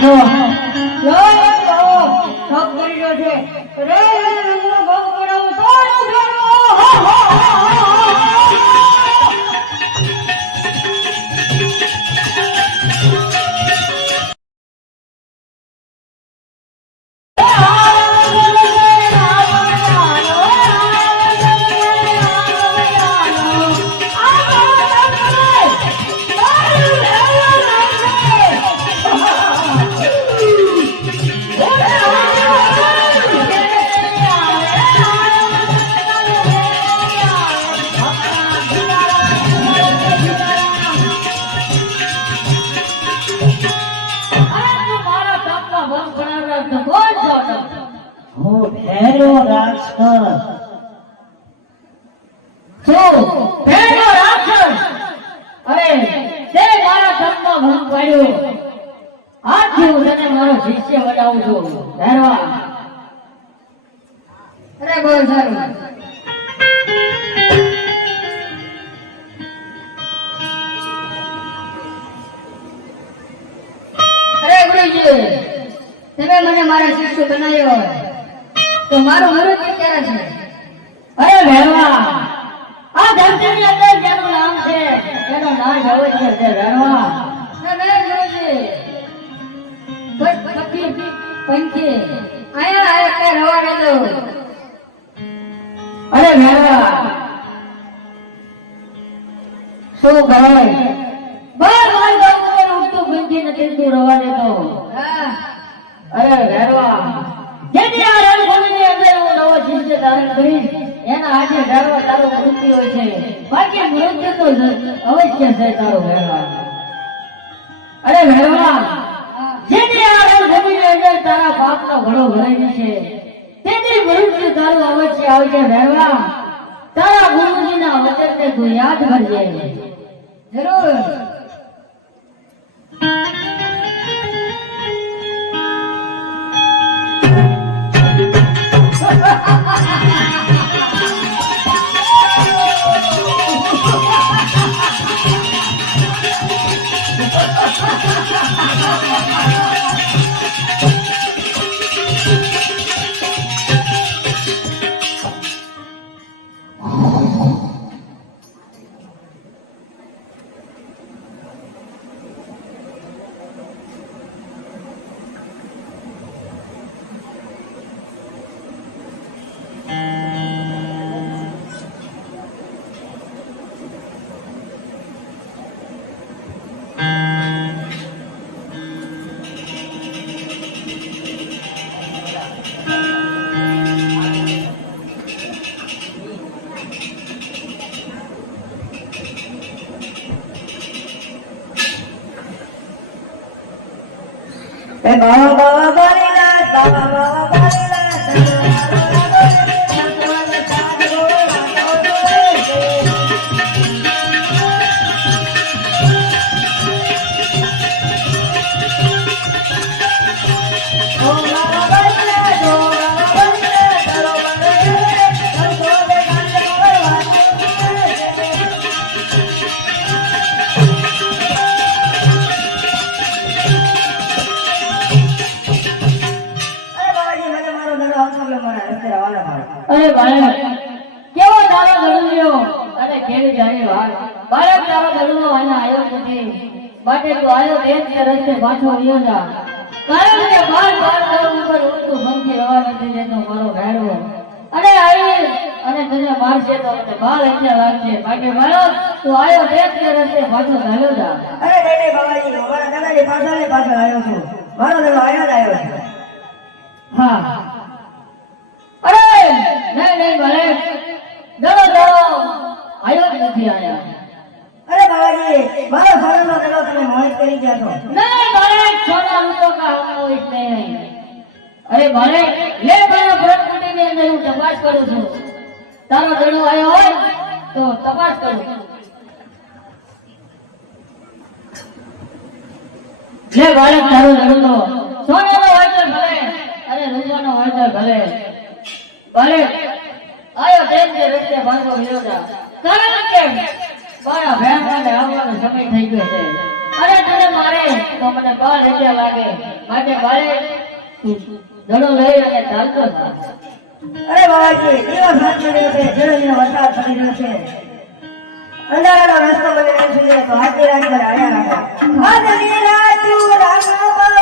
લો લો લો લો લો લો ભંગ પાડ્યો. આજથી હું તને મારો શિષ્ય બનાવું છું. ધરવા અરે, બોલ સારું. મને મારા શિષ્ય બનાવ્યો તો મારો મૃત્યુ ક્યારે છે અરે ભેરવા આ ધરતીની નામ છે એનો નાશ અવશ્ય છે ભેરવા બસ પક્ષી પંખી આયા ન અરે શું કરાય અરે આ રણભૂમિની અંદર હું નવો શિષ્ય ધારણ કરીશ, એના હાથે ઘેરવા તારું હોય છે. બાકી તો અવશ્ય છે તારું ભેરવા અરે ભેરવા જેથી આ રણભૂમિની અંદર પાપનો ઘડો ભરાઈ છે. તેની મૃત્યુ તારું અવશ્ય આવજે ભેરવા તારા ગુરુજીના વચનને તું યાદ કરજે. જરૂર. એ અને કેવી વાર બાળક તારો દડુલો અહીંયા આવ્યો નથી. માટે તું આવ્યો તે જ રસ્તે પાછો વયો જા. કારણ કે બાર બાર દળ ઉપર ઉડતું પંખી રવા નથી જેનો મારો ભેડવો અને આવી અને તને મારશે તો તને બાળ હત્યા લાગશે. માટે મારો તું આવ્યો તે જ રસ્તે પાછો ચાલ્યો જા. અરે બેટે બાબાજી મારા દાદાની પાછળ પાછળ આવ્યો છું. મારો દડો આવ્યો જ આવ્યો છે. હા. અરે નહીં નહીં ભલે દડો દડો આવ્યો જ નથી આયા અરે બાબાજી મારો સોનાનો દડો તમે મોહિત કરી ગયા છો ના મારે છોડા હું તો હમણાં હોય નહીં. અરે મારે લે મારા બ્રહ્મકુંડી ની અંદર હું તપાસ કરું છું. તારો દડો આવ્યો હોય, તો તપાસ કરું. લે બાળક, તારો દડો સોનાનો હોય તો ભલે, અરે રૂપાનો હોય તો ભલે. ભલે. આયો તેમ જે રસ્તે ભાગો જા કારણ કે મારા ભેણને આવવાનો સમય થઈ ગયો છે. અરે તને મારે. તો મને અરે બાબાજી દિવસ હાથ પડ્યો છે. ધીરે વરસાદ પડી રહ્યો છે. અંધારાનો રસ્તો હાથની રાત પર રાખો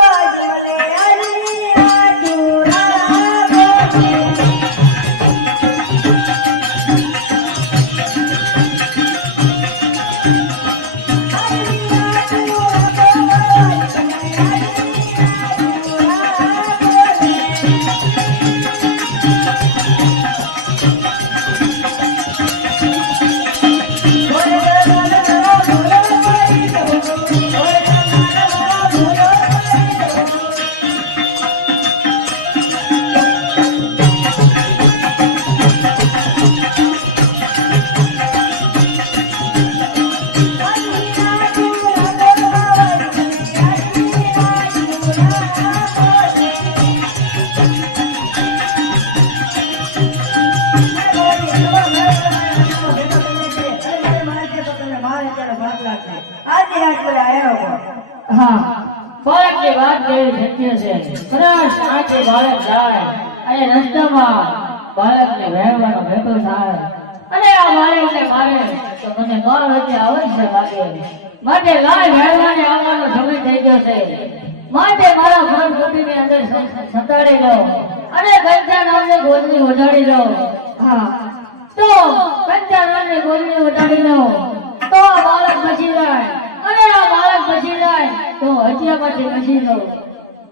અને આ બાળકને મારે. લાય તો કંચા નામની ગોદડી લો. તો બાળક બચી જાય. અને આ બચી જાય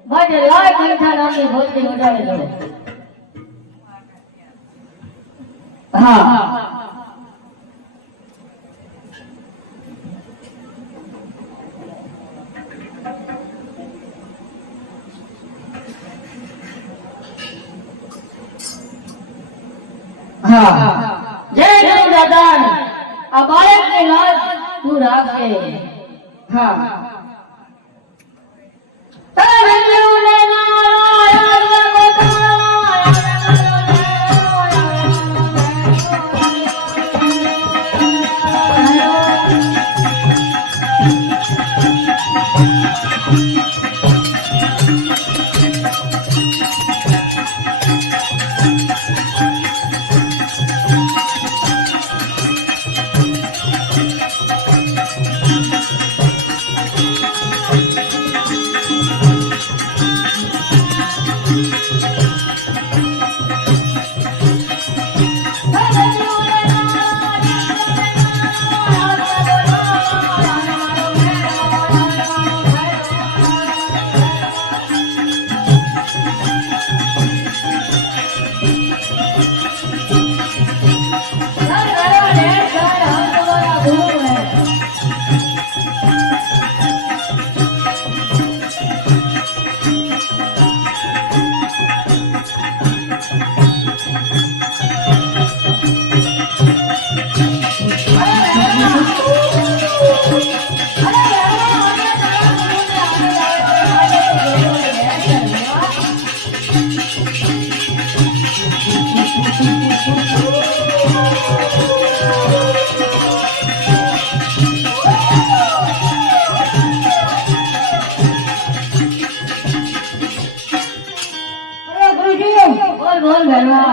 માટે લાય કંચા નામની વધારી લો. હા. હા. જય ગુરુ દાદા આ બાળકને લાજ તું રાખે. હા. બોલ બોલ ભેરવા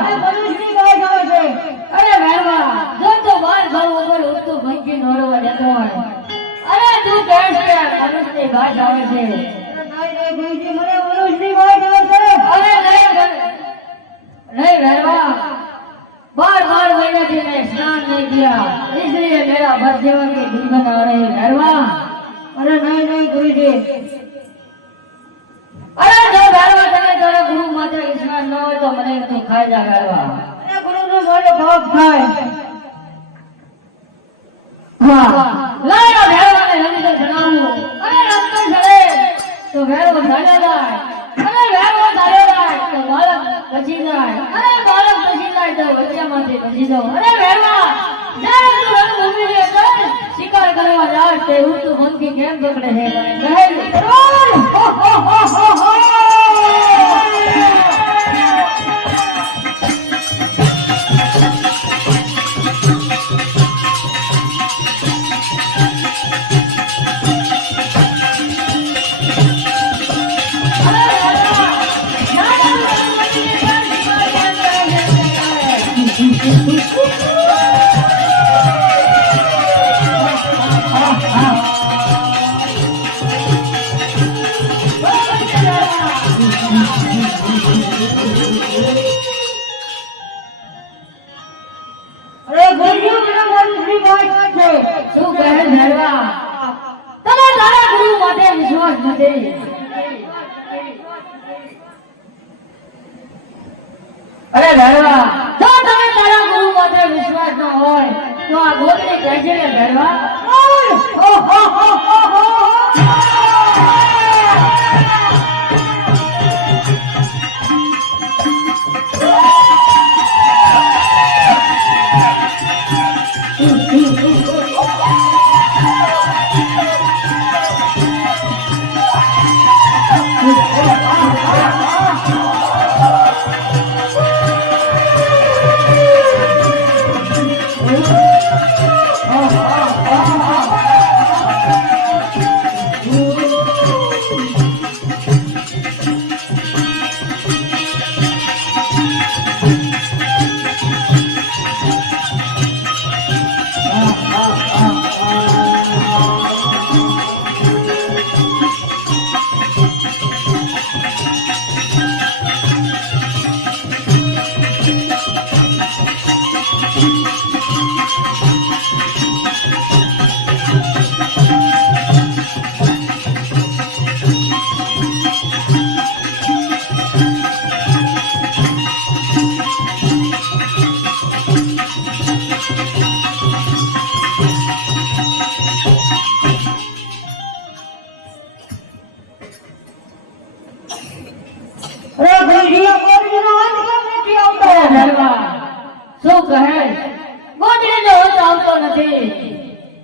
અરે ભેરવા જો તો બાર ઘર ઉપર ઉઠતું ભંકી નોરવા જતો હોય અરે તું કહેશ કે મનુષ્યની ભાષ આવે છે અરે નહીં ભે- नहीं भैरवा बार बार मैंने भी मैं स्नान नहीं किया इसलिए मेरा बदसेवा की दुर्गंध आ रही है भैरवा અરે નહીં નહીં માથે ઈશ્વર ન હોય તો મને તું ખાઈ જાગાડવા ગુરુ નો જોયો ભાવ થાય શિકાર કરવા જાય તે ઊંટું મંકી કેમ પકડે છે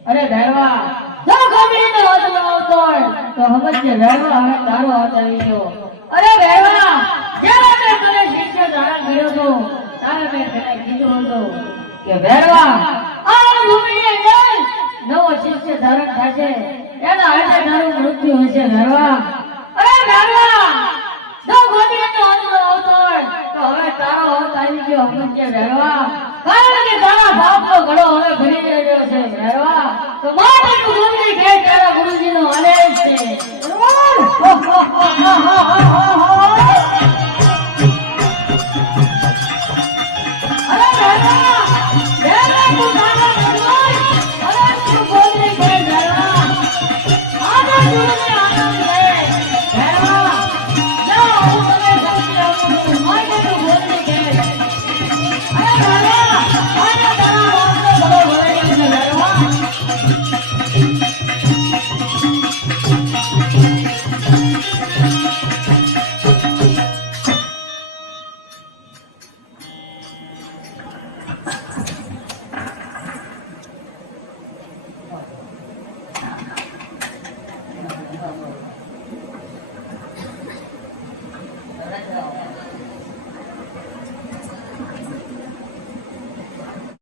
અરે ધરવા જો ગોતરી નો હોત ન આવતો હોય તો સમજજે ભેરવા હવે તારો હાથ આવી ગયો અરે ભેરવા જ્યારે મેં તને શિષ્ય ધારણ કર્યો તો ત્યારે મેં તને કીધું હતું કે ભેરવા આ ભૂમિની અંદર નવો શિષ્ય ધારણ થશે? એના હાથે તારું મૃત્યુ હશે ભેરવા અરે ભેરવા જો ગોતરી નો હાથ ન તો હવે તારો હાથ આવી ગયો. સમજજે ભેરવા કારણ કે તારા બાપનો ઘડો હવે ભરી રહ્યો છે. ભેરવા ગુરુજી કે તારા ગુરુજીનો આલેખ છે.